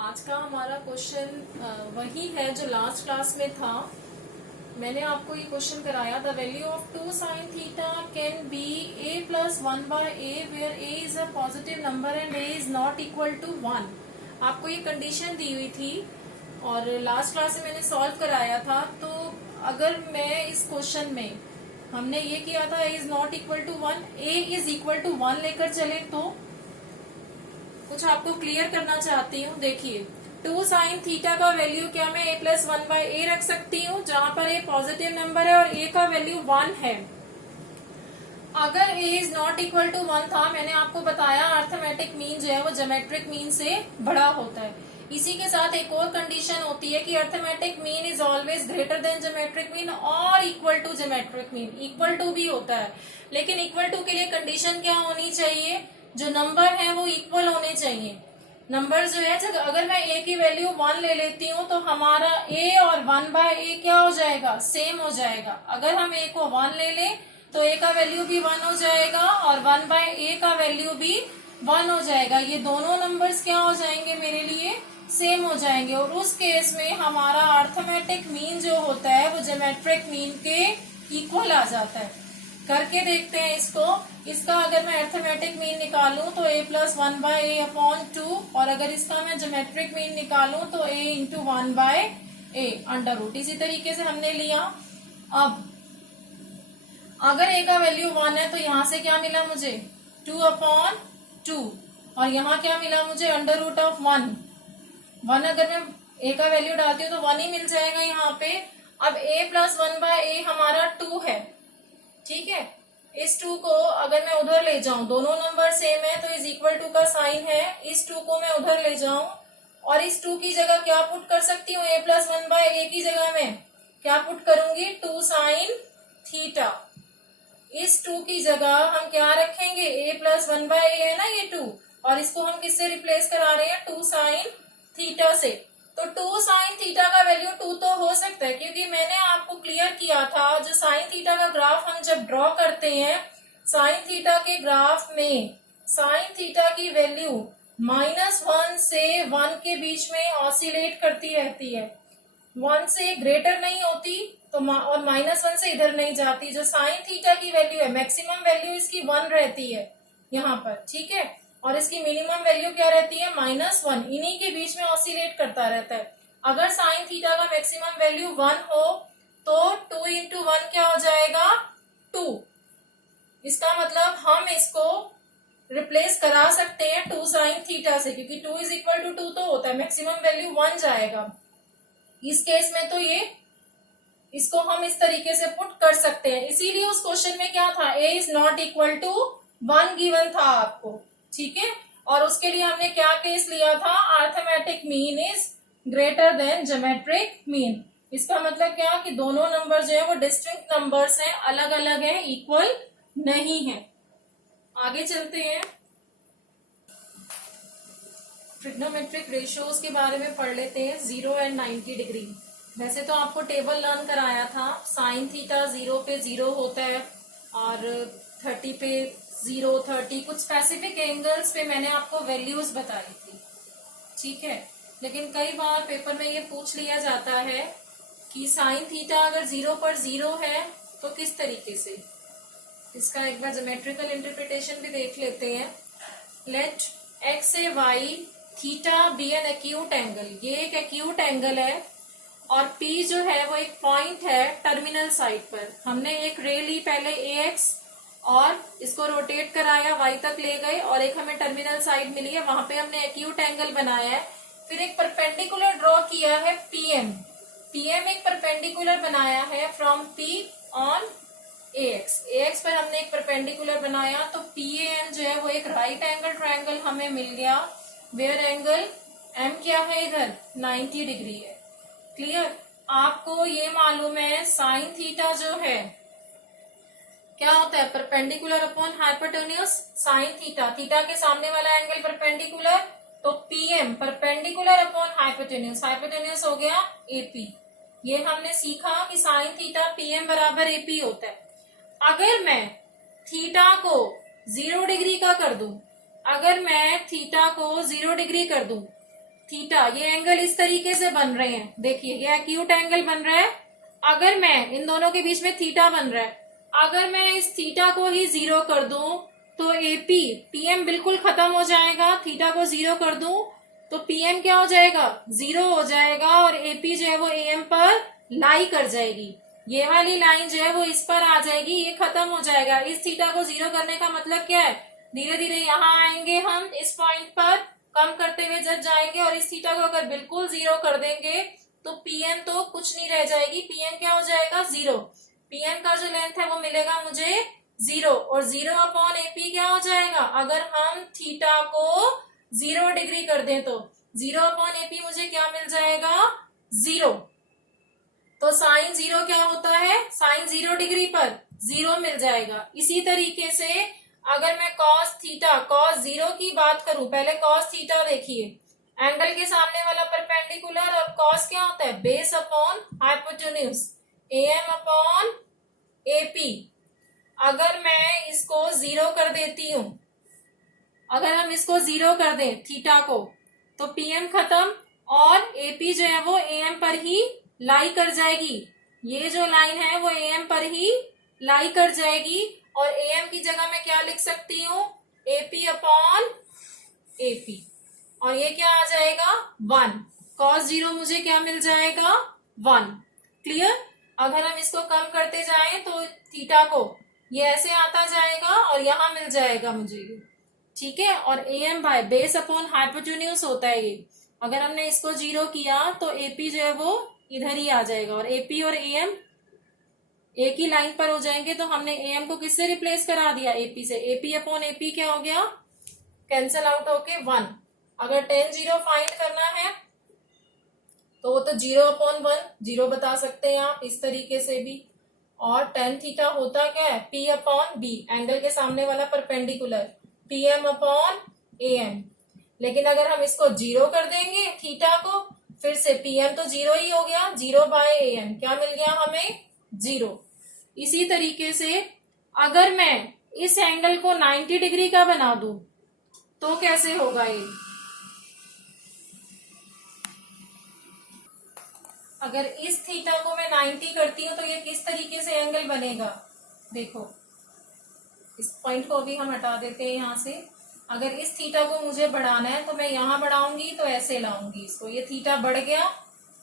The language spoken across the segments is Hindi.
आज का हमारा क्वेश्चन वही है जो लास्ट क्लास में था। मैंने आपको ये क्वेश्चन कराया, the value of 2 sin theta can be a plus 1 by A where a is a positive number and a is not equal to 1। आपको ये कंडीशन दी हुई थी और लास्ट क्लास में मैंने सॉल्व कराया था। तो अगर मैं इस क्वेश्चन में हमने ये किया था a is not equal to 1, a is equal to 1 लेकर चले तो कुछ आपको क्लियर करना चाहती हूँ। देखिए 2 sin थीटा का वैल्यू क्या मैं a प्लस 1 बाय ए रख सकती हूँ, जहां पर a पॉजिटिव नंबर है और a का वैल्यू 1 है। अगर a is not equal to 1 था, मैंने आपको बताया अर्थमेटिक मीन जो है वो ज्योमेट्रिक मीन से बड़ा होता है। इसी के साथ एक और कंडीशन होती है कि arithmetic mean is always greater than geometric mean और equal to geometric mean. Equal to भी होता है, लेकिन इक्वल टू के लिए कंडीशन क्या होनी चाहिए, जो नंबर है वो इक्वल होने चाहिए। नंबर जो है, जब अगर मैं a की वैल्यू 1 ले लेती हूँ तो हमारा a और 1 बाय ए क्या हो जाएगा, सेम हो जाएगा। अगर हम a को 1 ले लें तो a का वैल्यू भी 1 हो जाएगा और 1 बाय ए का वैल्यू भी 1 हो जाएगा। ये दोनों नंबर्स क्या हो जाएंगे, मेरे लिए सेम हो जाएंगे। और उस केस में हमारा अर्थमेटिक मीन जो होता है वो ज्योमेट्रिक मीन के इक्वल आ जाता है। करके देखते हैं इसको। इसका अगर मैं अर्थमेटिक मीन निकालूं तो a plus 1 by A upon 2, और अगर इसका मैं ज्योमेट्रिक मीन निकालूं तो a into 1 by A under root. इसी तरीके से हमने लिया। अब अगर a का वैल्यू 1 है तो यहां से क्या मिला मुझे, 2 अपॉन 2, और यहाँ क्या मिला मुझे, अंडर रूट ऑफ 1। अगर मैं a का वैल्यू डालती हूँ तो 1 ही मिल जाएगा यहाँ पे। अब a प्लस 1 बाय ए हमारा 2 है, ठीक है। इस 2 को अगर मैं उधर ले जाऊं, दोनों नंबर सेम है तो इज इक्वल टू का साइन है। इस 2 को मैं उधर ले जाऊं और इस 2 की जगह क्या पुट कर सकती हूँ, a प्लस 1 बाय ए की जगह में क्या पुट करूंगी, 2 साइन थीटा। इस 2 की जगह हम क्या रखेंगे, a प्लस 1 बाय ए है ना ये 2, और इसको हम किससे रिप्लेस करा रहे हैं, 2 साइन थीटा से। तो 2 साइन थीटा का वैल्यू 2 तो हो सकता है, क्योंकि मैंने आपको क्लियर किया था जो साइन थीटा का ग्राफ हम जब ड्रॉ करते हैं, साइन थीटा के ग्राफ में साइन थीटा की वैल्यू -1 से 1 के बीच में ऑसिलेट करती रहती है। 1 से ग्रेटर नहीं होती तो और -1 से इधर नहीं जाती। जो साइन थीटा की वैल्यू है, मैक्सिमम वैल्यू इसकी 1 रहती है यहाँ पर, ठीक है, और इसकी मिनिमम वैल्यू क्या रहती है, -1। इन्हीं के बीच में ऑसिलेट करता रहता है। अगर साइन थीटा का मैक्सिमम वैल्यू 1 हो तो 2 इंटू 1 क्या हो जाएगा, 2। इसका मतलब हम इसको रिप्लेस करा सकते हैं 2 साइन थीटा से, क्योंकि 2 इज इक्वल टू 2 तो होता है, मैक्सिमम वैल्यू 1 जाएगा। इस केस में तो ये इसको हम इस तरीके से पुट कर सकते हैं। इसीलिए उस क्वेश्चन में क्या था, a is not equal to 1 given था आपको, ठीक है। और उसके लिए हमने क्या केस लिया था, arithmetic mean is greater than geometric mean. इसका मतलब क्या कि दोनों नंबर जो है वो डिस्टिंक्ट नंबर्स हैं, अलग अलग हैं, इक्वल नहीं है। आगे चलते हैं, ट्रिग्नोमेट्रिक रेशियोज के बारे में पढ़ लेते हैं। 0 एंड 90 डिग्री। वैसे तो आपको टेबल लर्न कराया था, साइन थीटा 0 पे 0 होता है और 30 पे 0, 30 कुछ स्पेसिफिक एंगल्स पे मैंने आपको वैल्यूज बताई थी, ठीक है। लेकिन कई बार पेपर में ये पूछ लिया जाता है कि साइन थीटा अगर 0 पर 0 है तो किस तरीके से। इसका एक बार ज्योमेट्रिकल इंटरप्रिटेशन भी देख लेते हैं। Let X A Y theta be an acute angle. ये एक एक्यूट एंगल है और P जो है वो एक पॉइंट है टर्मिनल साइड पर। हमने एक रे ली पहले AX और इसको रोटेट कराया, y तक ले गए और एक हमें टर्मिनल साइड मिली है, वहां पे हमने एक्यूट एंगल बनाया है। फिर एक परपेंडिकुलर ड्रॉ किया है PM एक परपेंडिकुलर बनाया है फ्रॉम P ऑन AX पर हमने एक परपेंडिकुलर बनाया, तो PAN जो है वो एक राइट एंगल ट्रायंगल हमें मिल गया, वेयर एंगल M क्या है इधर 90 डिग्री है। क्लियर। आपको ये मालूम है साइन थीटा जो है क्या होता है, perpendicular upon hypotenuse. Sine theta के सामने वाला एंगल परपेंडिकुलर, तो PM परपेंडिकुलर अपॉन हाइपोटेन्यूज हो गया AP। ये हमने सीखा कि साइन थीटा PM बराबर AP होता है। अगर मैं थीटा को 0 डिग्री का कर दूं, अगर मैं थीटा को 0 डिग्री कर दूं, थीटा, ये एंगल इस तरीके से बन रहे हैं, देखिए ये एक्यूट एंगल बन रहा है। अगर मैं इन दोनों के बीच में थीटा बन रहा है, अगर मैं इस थीटा को ही 0 कर दूं तो एपी, पीएम बिल्कुल खत्म हो जाएगा। थीटा को 0 कर दूं तो पीएम क्या हो जाएगा, 0 हो जाएगा, और एपी जो है वो एएम पर लाई कर जाएगी। ये वाली लाइन जो है वो इस पर आ जाएगी, ये खत्म हो जाएगा। इस थीटा को 0 करने का मतलब क्या है, धीरे धीरे यहाँ आएंगे हम, इस पॉइंट पर कम करते हुए जब जाएंगे, और इस थीटा को अगर बिल्कुल 0 कर देंगे तो पीएम तो कुछ नहीं रह जाएगी, पीएम क्या हो जाएगा, 0। पीएम का जो लेंथ है वो मिलेगा मुझे 0, और 0 अपॉन एपी क्या हो जाएगा, अगर हम थीटा को 0 डिग्री कर दें तो 0 अपॉन एपी मुझे क्या मिल जाएगा, 0। तो साइन 0 क्या होता है, साइन 0 डिग्री पर 0 मिल जाएगा। इसी तरीके से अगर मैं कॉस थीटा, कॉस 0 की बात करूं, पहले कॉस थीटा देखिए, एंगल के सामने वाला परपेंडिकुलर, और कॉस क्या होता है, base upon hypotenuse, am upon AP. अगर मैं इसको 0 कर देती हूं, अगर हम इसको 0 कर दें थीटा को, तो पीएम खत्म, और एपी जो है वो एएम पर ही लाई कर जाएगी। ये जो लाइन है वो एएम पर ही लाई कर जाएगी, और एएम की जगह मैं क्या लिख सकती हूँ, एपी अपॉन एपी, और ये क्या आ जाएगा, 1। कॉस 0 मुझे क्या मिल जाएगा, 1। क्लियर। अगर हम इसको कम करते जाएं तो थीटा को ये ऐसे आता जाएगा, और यहां मिल जाएगा मुझे ये, ठीक है। और am by base upon hypotenuse होता है ये। अगर हमने इसको 0 किया तो एपी जो है वो इधर ही आ जाएगा, और एपी और एएम एक ही लाइन पर हो जाएंगे। तो हमने एएम को किससे रिप्लेस करा दिया, एपी से। एपी अपॉन एपी क्या हो गया, कैंसल आउट होके 1। अगर tan 0 फाइंड करना है तो वो तो 0 अपॉन 1, 0 बता सकते हैं आप इस तरीके से भी। और tan थीटा होता क्या है, P अपॉन बी, एंगल के सामने वाला परपेंडिकुलर, PM अपॉन AM। लेकिन अगर हम इसको 0 कर देंगे थीटा को, फिर से PM तो 0 ही हो गया, 0 बाय AM क्या मिल गया हमें, 0। इसी तरीके से अगर मैं इस एंगल को 90 डिग्री का बना दूं तो कैसे होगा ये, अगर इस थीटा को मैं 90 करती हूँ तो ये किस तरीके से एंगल बनेगा, देखो इस पॉइंट को भी हम हटा देते हैं यहाँ से। अगर इस थीटा को मुझे बढ़ाना है तो मैं यहाँ बढ़ाऊंगी तो ऐसे लाऊंगी इसको, ये थीटा बढ़ गया,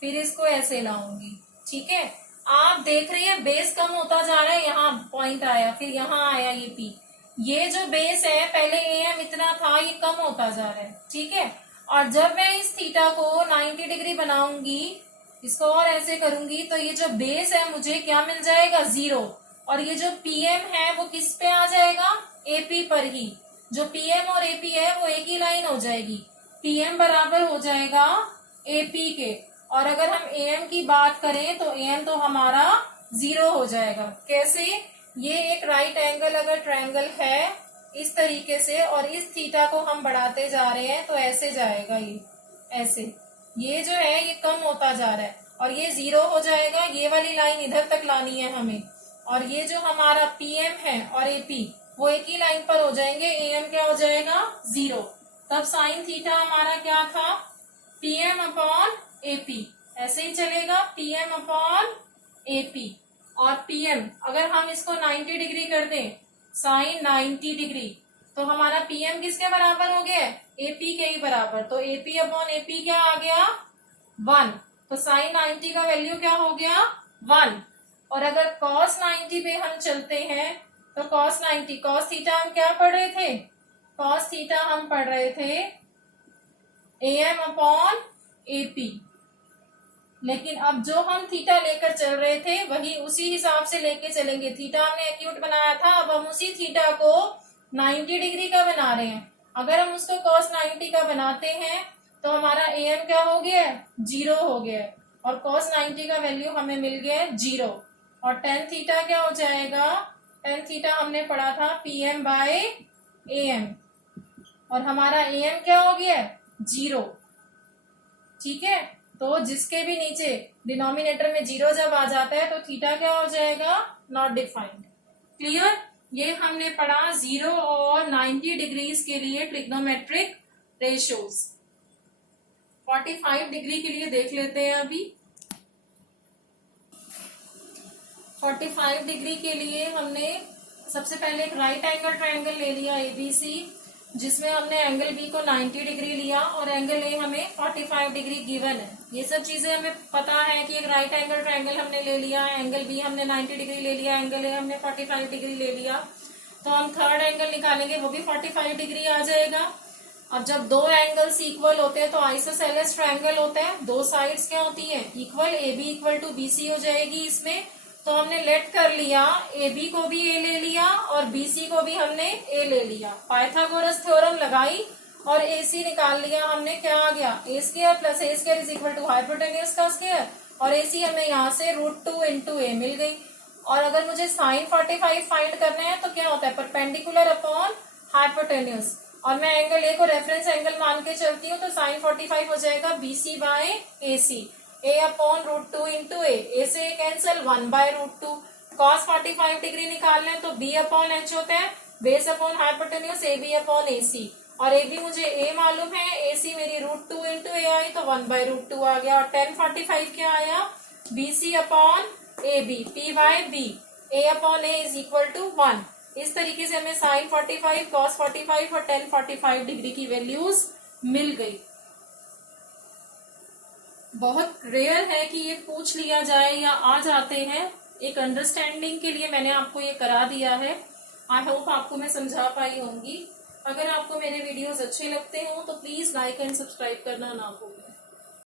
फिर इसको ऐसे लाऊंगी, ठीक है। आप देख रहे हैं बेस कम होता जा रहा है, यहाँ पॉइंट आया, फिर यहाँ आया ये पी, ये जो बेस है पहले एएम इतना था, ये कम होता जा रहा है, ठीक है। और जब मैं इस थीटा को 90 डिग्री बनाऊंगी, इसको और ऐसे करूंगी, तो ये जो बेस है मुझे क्या मिल जाएगा, 0। और ये जो पीएम है वो किस पे आ जाएगा, एपी पर ही। जो पीएम और एपी है वो एक ही लाइन हो जाएगी, पीएम बराबर हो जाएगा एपी के। और अगर हम एएम की बात करें तो एएम तो हमारा 0 हो जाएगा। कैसे, ये एक राइट एंगल अगर ट्रायंगल है इस तरीके से, और इस थीटा को हम बढ़ाते जा रहे हैं तो ऐसे जाएगा, ये ऐसे, ये जो है ये कम होता जा रहा है, और ये 0 हो जाएगा। ये वाली लाइन इधर तक लानी है हमें, और ये जो हमारा पीएम है और एपी वो एक ही लाइन पर हो जाएंगे, एएम क्या हो जाएगा, 0। तब साइन थीटा हमारा क्या था, पीएम अपॉन एपी, ऐसे ही चलेगा, पीएम अपॉन एपी। और पीएम अगर हम इसको 90 डिग्री कर दें, साइन 90 डिग्री, तो हमारा पीएम किसके बराबर हो गया, एपी के ही बराबर। तो एपी अपॉन एपी क्या आ गया, 1। तो साइन 90 का वैल्यू क्या हो गया, 1। और अगर कॉस 90 पे हम चलते हैं तो कॉस 90, कॉस थीटा हम क्या पढ़ रहे थे, कॉस थीटा हम पढ़ रहे थे एएम अपॉन एपी। लेकिन अब जो हम थीटा लेकर चल रहे थे वही उसी हिसाब से लेके चलेंगे। थीटा हमने एक्यूट बनाया था, अब हम उसी थीटा को 90 डिग्री का बना रहे हैं। अगर हम उसको cos 90 का बनाते हैं तो हमारा am क्या हो गया, 0 हो गया, और cos 90 का वैल्यू हमें मिल गया 0। और tan थीटा क्या हो जाएगा, tan थीटा हमने पढ़ा था pm बाय am, और हमारा am क्या हो गया, 0, ठीक है। तो जिसके भी नीचे डिनोमिनेटर में 0 जब आ जाता है तो थीटा क्या हो जाएगा, नॉट डिफाइंड। क्लियर। ये हमने पढ़ा 0 और 90 डिग्रीज के लिए ट्रिग्नोमेट्रिक रेशियोज। 45 डिग्री के लिए देख लेते हैं अभी। 45 डिग्री के लिए हमने सबसे पहले एक राइट एंगल ट्रायंगल ले लिया एबीसी, जिसमें हमने एंगल बी को 90 डिग्री लिया और एंगल ए हमें 45 डिग्री गिवन है। ये सब चीजें हमें पता है कि एक राइट एंगल ट्रायंगल हमने ले लिया, एंगल बी हमने 90 डिग्री ले लिया, एंगल ए हमने 45 डिग्री ले लिया। तो हम थर्ड एंगल निकालेंगे, वो भी 45 डिग्री आ जाएगा। अब जब दो एंगल्स इक्वल होते हैं तो आइसोसेलेस ट्रायंगल होते हैं, दो साइड्स क्या होती है equal, A B equal to B C हो जाएगी इसमें। तो हमने लेट कर लिया, ए बी को भी ए ले लिया और बी सी को भी हमने ए ले लिया, पाइथागोरस थ्योरम लगाई और ए सी निकाल लिया हमने। क्या आ गया, A square plus A square is equal to hypotenuse का स्क्वायर, और ए सी हमें यहाँ से √2 इंटू ए मिल गई। और अगर मुझे साइन 45 फाइंड करना है तो क्या होता है, परपेंडिकुलर अपॉन हाइपोटेन्यूज, और मैं एंगल ए को रेफरेंस एंगल मान के चलती हूँ, तो साइन 45 हो जाएगा BC बाय AC, ए अपॉन √2 इंटू ए से कैंसिल 1 बाय √2। कॉस 45 डिग्री निकालना है तो B अपॉन H होता है, base upon hypotenuse AB upon AC, और AB मुझे A मालूम है, AC मेरी √2 इंटू ए आई तो 1 बाय √2 आ गया। और tan 45 क्या आया, BC upon AB, P by B, A upon A is equal to 1। इस तरीके से हमें साइन 45, कॉस 45 और tan 45 डिग्री की वैल्यूज मिल गई। बहुत रेयर है कि ये पूछ लिया जाए या आ जाते हैं, एक अंडरस्टैंडिंग के लिए मैंने आपको ये करा दिया है। आई होप आपको मैं समझा पाई होंगी। अगर आपको मेरे वीडियोस अच्छे लगते हो तो प्लीज लाइक एंड सब्सक्राइब करना ना भूलें।